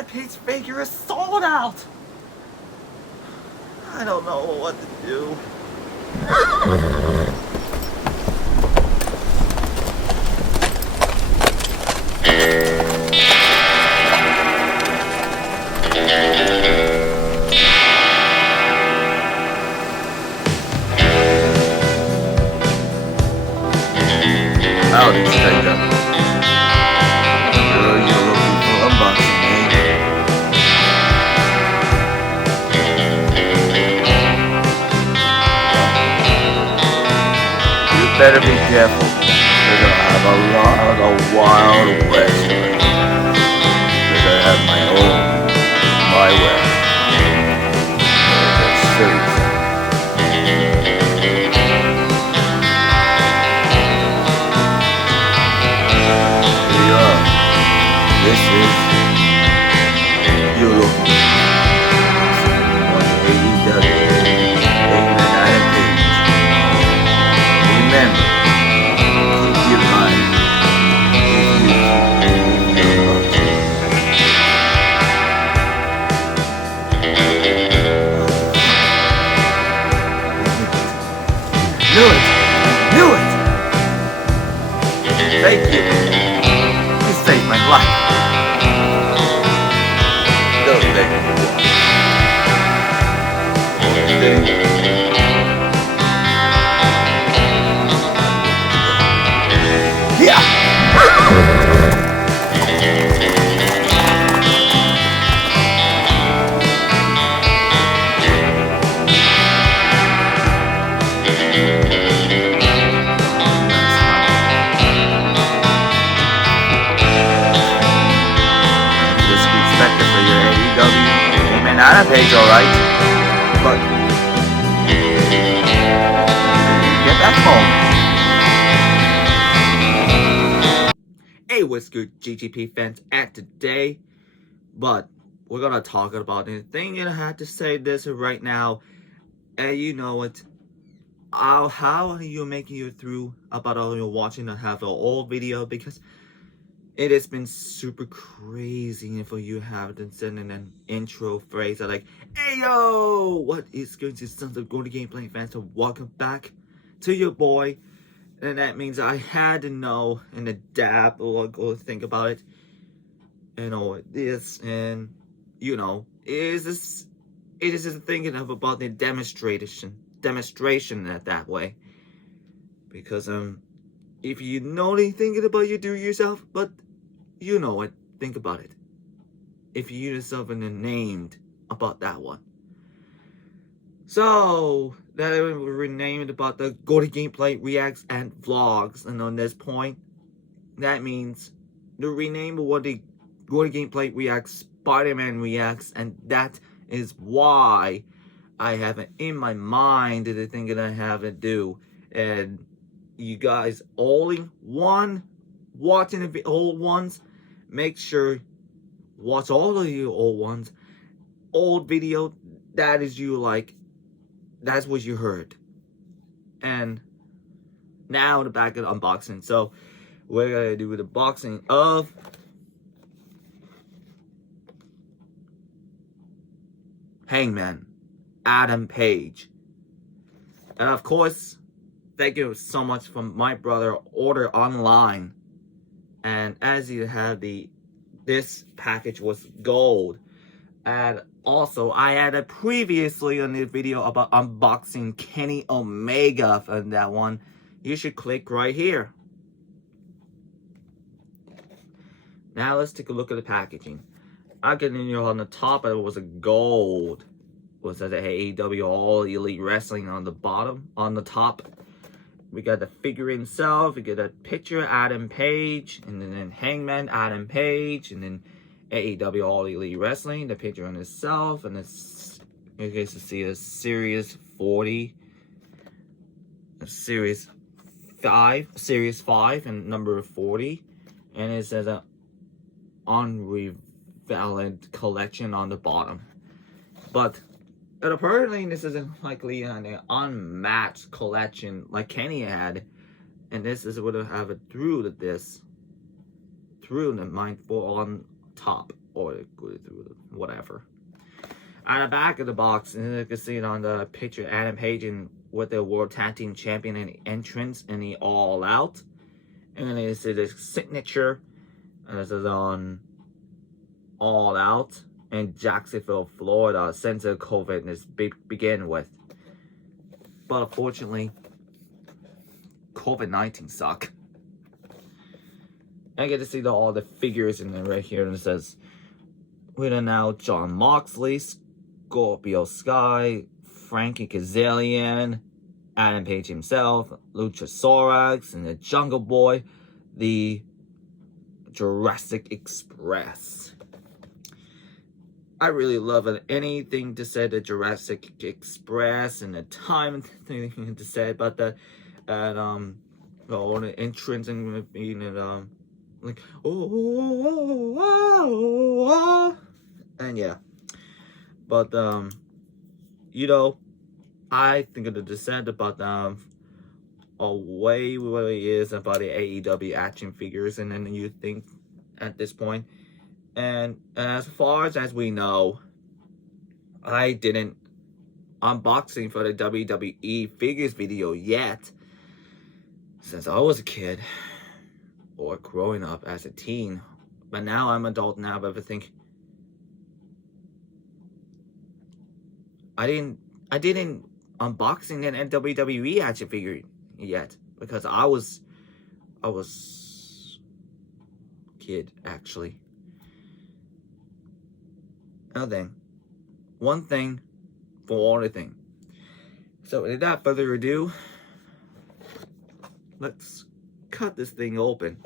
Adam Page figure is sold out. I don't know what to do. I'll just take them. You're looking for unboxing, eh? You better be careful. You're gonna have a lot of Wild West. You're gonna have my way. That's serious. This is your local on AEW Hangman Adam Page. Remember, keep your mind if you keep your heart. Knew it! Thank you. You saved my life. Adam Page, alright, but get back home. Hey, what's good, GGP fans? At today, but we're gonna talk about the thing, and I had to say this right now, and you know it. How are you making it through about all you're watching and have an old video, because it has been super crazy for you have to send in an intro phrase like, "Hey yo, what is going to Sons of Golden Gameplay fans? So welcome back to your boy." And that means I had to know and adapt or go think about it and all this, and you know, it is just thinking of about the demonstration that way, because if you know anything about you do yourself, but you know it, think about it. If you yourself and named about that one. So, that we renamed about the Golden Gameplay Reacts and Vlogs. And on this point, that means the rename of what the Golden Gameplay Reacts, Spider-Man Reacts, and that is why I have it in my mind the thing that I have to do. And you guys only watching the old ones, make sure watch all of you old ones, old video, that is you like, that's what you heard. And now the back of the unboxing. So we're gonna do the unboxing of Hangman Adam Page. And of course, thank you so much from my brother, order online. And as you have this package was gold. And also, I had a previously on the video about unboxing Kenny Omega from that one. You should click right here. Now let's take a look at the packaging. I can on the top it was a gold. Was that the AEW All Elite Wrestling on the bottom, on the top. We got the figure himself, we got a picture, Adam Page, and then Hangman, Adam Page, and then AEW All Elite Wrestling, the picture on itself, and it's, you guys can see a Series 40, a Series 5, and number 40, and it says a Unrivaled collection on the bottom. But apparently this isn't likely an unmatched collection like Kenny had, and this is what I have it through the mind for top or whatever. At the back of the box, and you can see it on the picture, Adam Page with the World Tag Team Champion in the entrance and the All Out. And then you see the signature, and this is on All Out in Jacksonville, Florida, since the COVID began with. But unfortunately, COVID-19 suck. I get to see all the figures in there right here, and it says, we are now John Moxley, Scorpio Sky, Frankie Kazarian, Adam Page himself, Luchasaurus, and the Jungle Boy, the Jurassic Express. I really love it. Anything to say the Jurassic Express and the time thing to say about that, and all the entrance and being like and yeah, but you know, I think of the descent about a way what it is about the AEW action figures, and then you think at this point. And as far as we know, I didn't unboxing for the WWE figures video yet, since I was a kid or growing up as a teen. But now I'm adult now, but I think I didn't unboxing an WWE action figure yet, because I was kid actually. Now then, one thing for all the thing. So without further ado, let's cut this thing open.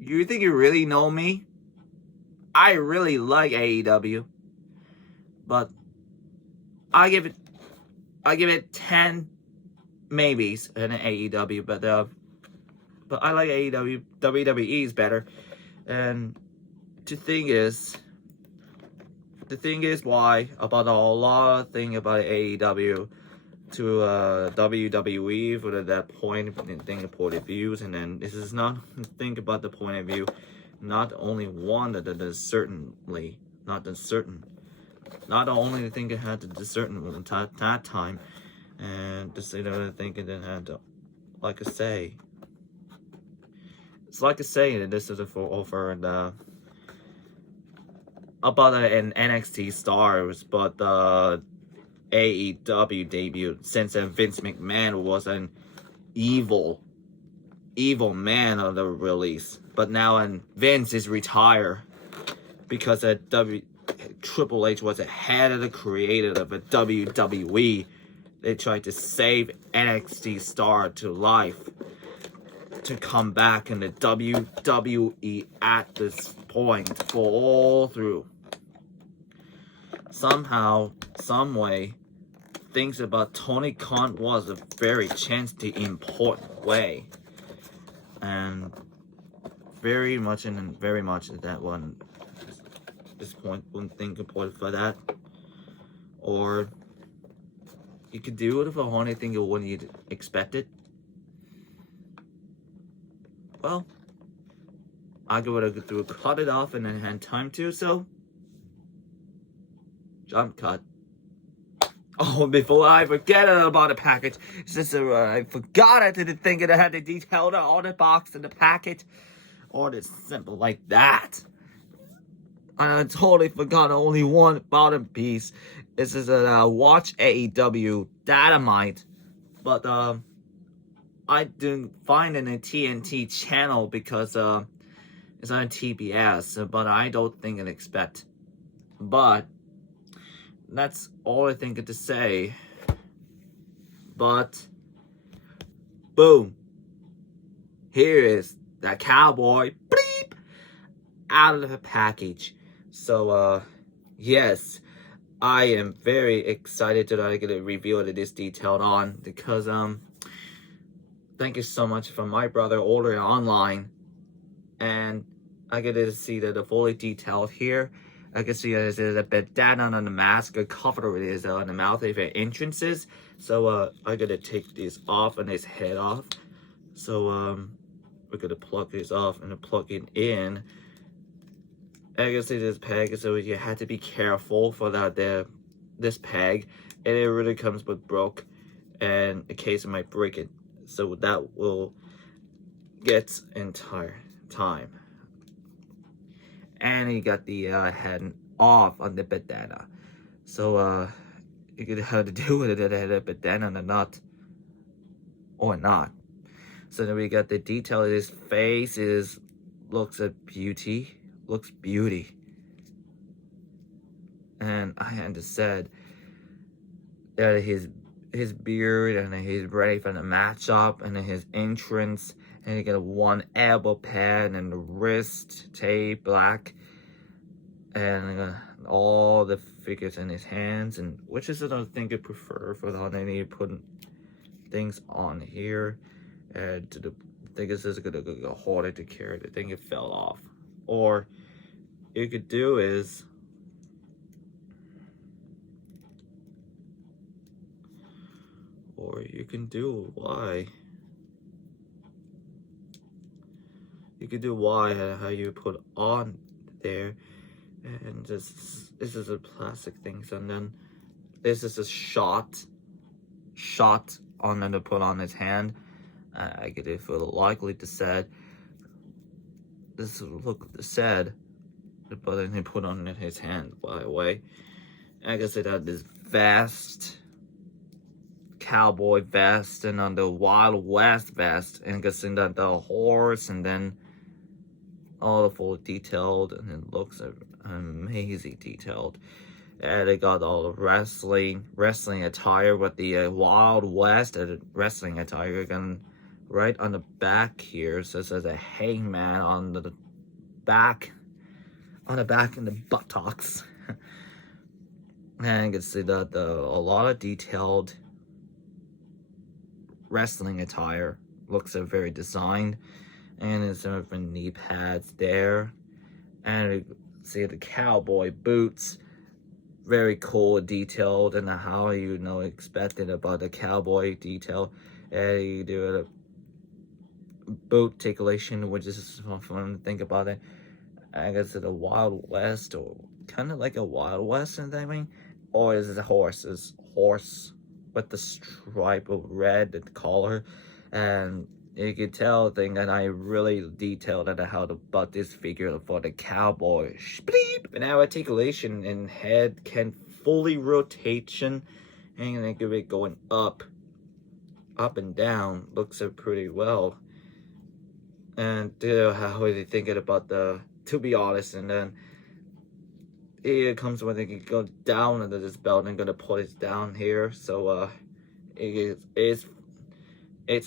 You think you really know me? I really like AEW, but I give it 10 maybes in AEW, but I like AEW. WWE is better. And the thing is why about a lot of thing about AEW to WWE for that point of views, and then this is not think about the point of view, not only one that is certainly not the only thing it had to certain that time, and just other thing it had to, like I say, it's like I say that this is for over the about an NXT stars, but the AEW debut, since Vince McMahon was an evil man of the release, but now Vince is retired because Triple H was the head of the creator of a WWE. They tried to save NXT star to life to come back in the WWE at this point for all through. Somehow, some way, things about Tony Khan was a very chance to important way, and very much that one. This point, wouldn't think important for that, or you could do it for only thing you wouldn't expect it. Well, I go to cut it off and then had time to, so jump cut. Oh, before I forget about the package, since I forgot I didn't think it had the detail on the box and the package, or it's simple like that. I totally forgot only one bottom piece. This is a Watch AEW Dynamite, but I didn't find it in a TNT channel because it's on TBS, but I don't think it expect. But that's all I think to say. But boom, here is that cowboy bleep out of the package. So yes, I am very excited to get a review of this detailed on, because thank you so much for my brother ordering online, and I get to see that the fully detailed here. I can see there's a bandana on the mask, covered with his on the mouth of the entrances. So I'm gonna take these off and his head off. So we're gonna plug this off and plug it in. I can see this peg, so you have to be careful for this peg, and it really comes with broke, and in case it might break it. So that will get entire time. And you got the head off on the bandana. So you could have to do with it at a bandana or not. Or not. So then we got the detail of his face looks a beauty. Looks beauty. And I had to said that his beard and he's ready for the matchup and then his entrance, and he got one elbow pad and the wrist tape black, and all the figures in his hands, and which is another thing I prefer for the they need to put things on here, and to the thing is gonna go harder to carry. The thing it fell off, or you could do is you can do Y. You can do Y, how you put on there, and this is a plastic thing. So then this is a shot on them to put on his hand. I get it feel likely to said this look said, but then he put on his hand by the way. I guess it had this vest, cowboy vest, and on the Wild West vest, and guessing that the horse, and then all the full detailed, and it looks amazing detailed. And they got all the wrestling attire with the Wild West wrestling attire. Again, right on the back here, so it says a Hangman on the back, and the buttocks. And you can see that a lot of detailed wrestling attire. Looks very designed, and there's some different knee pads there, and you see the cowboy boots, very cool, detailed, and how you expected about the cowboy detail. And you do a boot articulation, which is fun to think about it. I guess it's a Wild West, or kind of like a Wild West and thing, or is it a horse with the stripe of red collar, and you can tell thing that I really detailed at how to butt this figure for the cowboy. Bleep! And now articulation and head can fully rotation, and then give it going up and down. Looks pretty well. And how are they thinking about to be honest, and then it comes when they can go down under this belt and gonna put it down here. So it's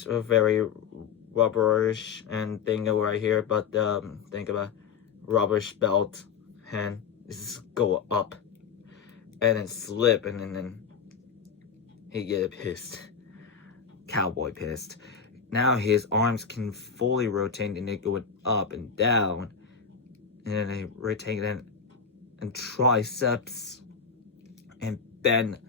a very rubberish and thing right here, but think about rubberish belt, and this go up and then slip, and then he get pissed, cowboy pissed. Now his arms can fully rotate, and they go up and down, and then they rotate it, and triceps and bend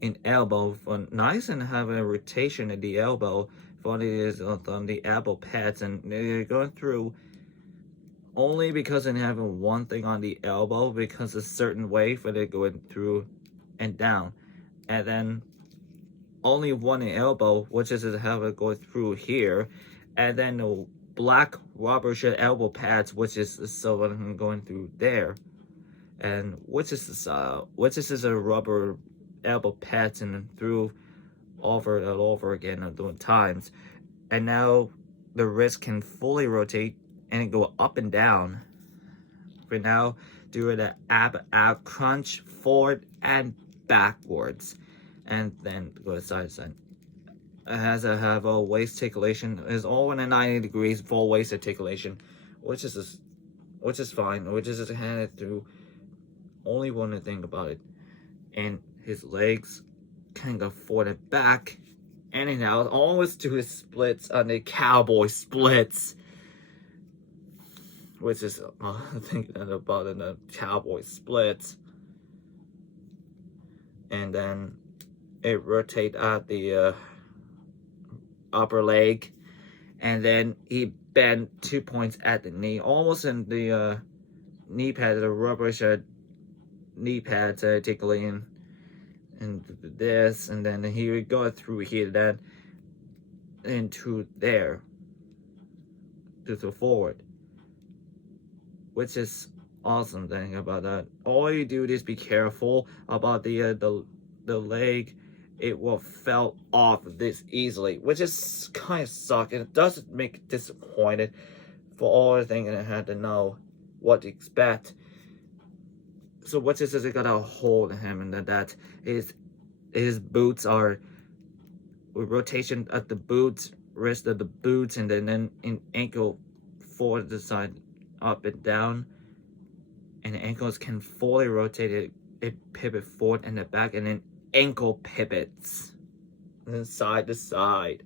in elbow for nice, and have a rotation at the elbow. Funny is on the elbow pads, and they're going through only because they having one thing on the elbow, because a certain way for they going through and down, and then only one elbow, which is how it goes through here, and then the black rubber elbow pads, which is so I'm going through there, and which is a rubber elbow pads and through over and over again at doing times. And now the wrist can fully rotate and go up and down. For now, do the ab crunch forward and backwards, and then go side to side. It has to have a waist articulation. It's all in a 90 degrees full waist articulation, which is fine. Which is handed through. Only one thing about it, and his legs kind of forward and back, and out, always to his splits on the cowboy splits. which is thinking about in the cowboy splits, and then it rotates at the upper leg, and then he bent 2 points at the knee, almost in the knee pads, the rubber knee pads tickling and this, and then he would go through here, then into there to the forward, which is awesome thing about that. All you do is be careful about the leg. It will fall off this easily, which is kind of suck, and it doesn't make disappointed for all the things, and I had to know what to expect. So what this is, it gotta hold him, and that his boots are with rotation at the boots, wrist of the boots, and then in ankle forward the side, up and down, and the ankles can fully rotate it pivot forward and the back, and then ankle pivots, and then side to side.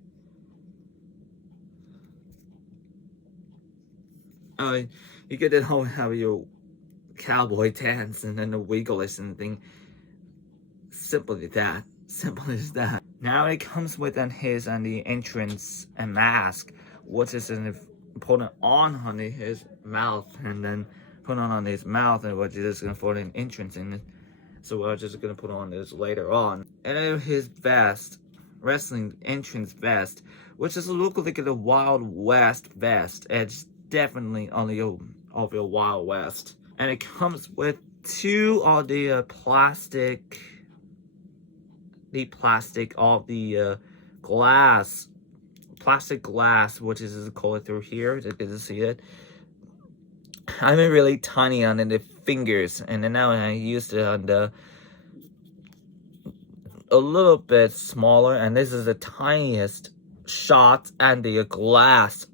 You get to have your cowboy dance and then the wigglers and thing. Simple as that. Now it comes with his the entrance and mask, which is put on his mouth, and then put on his mouth, and which is gonna put an entrance in it. So we're just gonna put on this later on. And then his vest, wrestling entrance vest, which is a look like a Wild West vest. It's definitely on the Wild West. And it comes with two of the plastic of the plastic glass, which is colored through here. You can see it. I'm really tiny on the fingers, and then now I used it on the a little bit smaller, and this is the tiniest shot and the glass,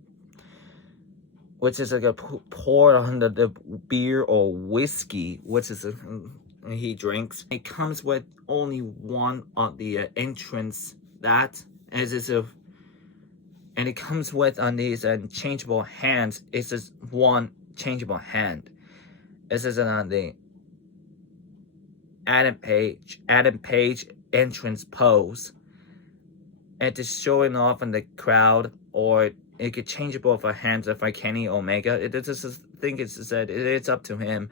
which is like a pour under the beer or whiskey, which is he drinks. It comes with only one on the entrance, that as is and it comes with on these changeable hands. It's just one changeable hand. This is on the Adam Page entrance pose. And just showing off in the crowd, or it could change both our hands if I Kenny Omega. It's up to him,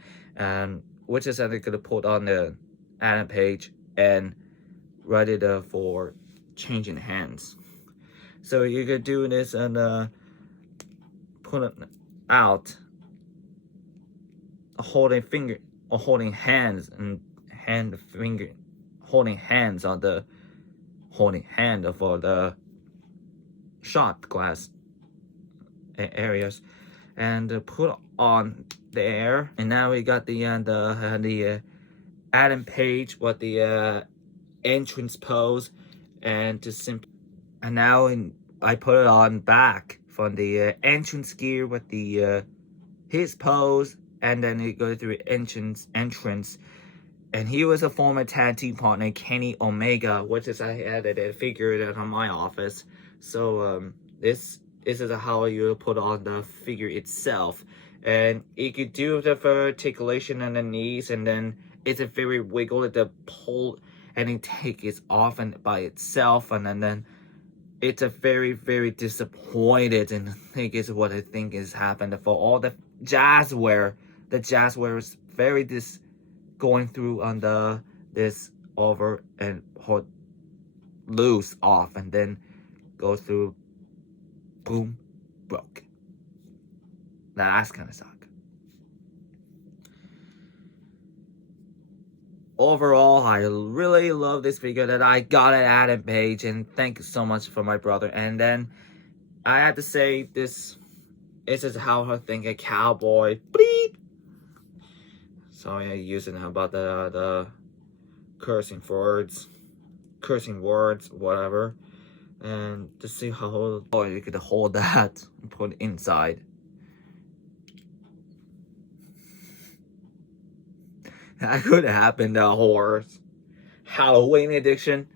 which is I could have put on the Adam Page and ready for changing hands. So you could do this and put it out, holding hands on for the shot glass areas, and put on there. And now we got the Adam Page with the entrance pose, and now I put it on back from the entrance gear with the his pose, and then it goes through entrance. And he was a former tag team partner, Kenny Omega, which is I had it figured out on my office. So this is how you put on the figure itself, and you could do the articulation on the knees, and then it's a very wiggle to pull, and it takes off and by itself, and then it's a very, very disappointed, and I think is what I think is happened for all the jazzware. The jazzware is very going through on this over and hold loose off, and then go through, boom, broke. That's kind of suck. Overall, I really love this figure that I got at Adam Page, and thank you so much for my brother. And then I have to say, this is how I think a cowboy. Bleep. Sorry, I'm using about the cursing words, whatever. And to see how you could hold that and put it inside. That could happen, the horrors. Halloween edition.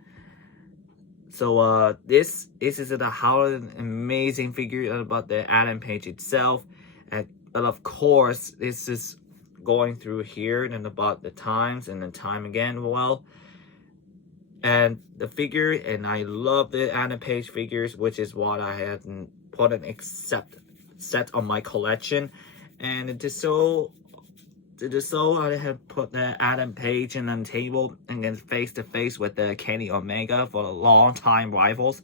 So this is the Halloween amazing figure about the Adam Page itself. And of course, this is going through here and about the times and the time again. Well, and the figure, and I love the Adam Page figures, which is what I hadn't put an set on my collection. And it is so I have put the Adam Page in on the table and then face to face with the Kenny Omega for the long-time rivals,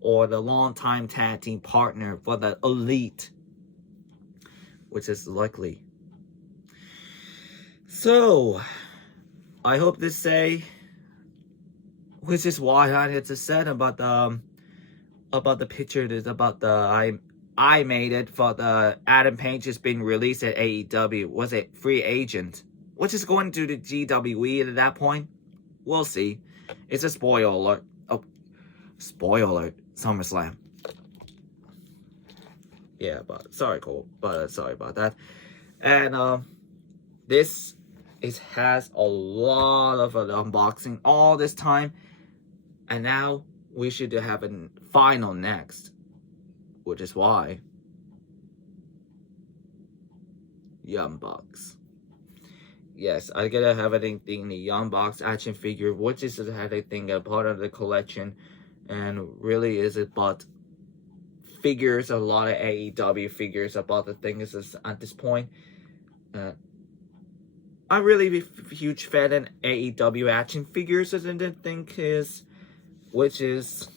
or the long-time tag team partner for the Elite, which is likely. So, I hope to say, which is why I had to say about the picture, about the I made it for the Adam Page has been released at AEW. Was it free agent? Which is going to the GWE at that point? We'll see. It's a spoiler alert. Oh, spoiler alert. SummerSlam. Yeah, but sorry, Cole. But sorry about that. And this has a lot of unboxing all this time, and now we should have a final next, which is why Young Bucks. Yes, I gotta have anything in the Young Bucks action figure, which is I think a part of the collection, and really is about figures, a lot of AEW figures about the things at this point. I'm really a huge fan of AEW action figures, as I think is, which is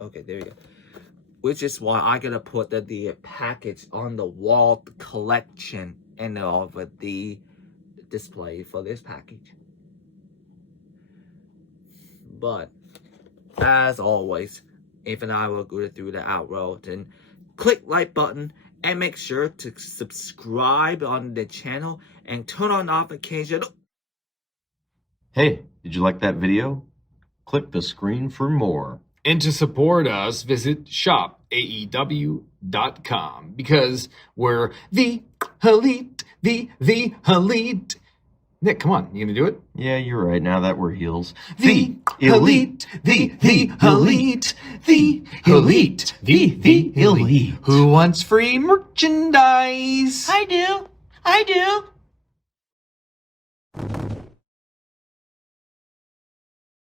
okay, there you go. Which is why I gotta put the package on the wall collection and of the display for this package. But as always, if and I will go through the outro, then click like button and make sure to subscribe on the channel and turn on notifications. Hey, did you like that video? Click the screen for more. And to support us, visit shopaew.com, because we're the elite, the elite. Nick, come on, you gonna do it? Yeah, you're right, now that we're heels. The elite, the elite, the elite, the elite. Who wants free merchandise? I do.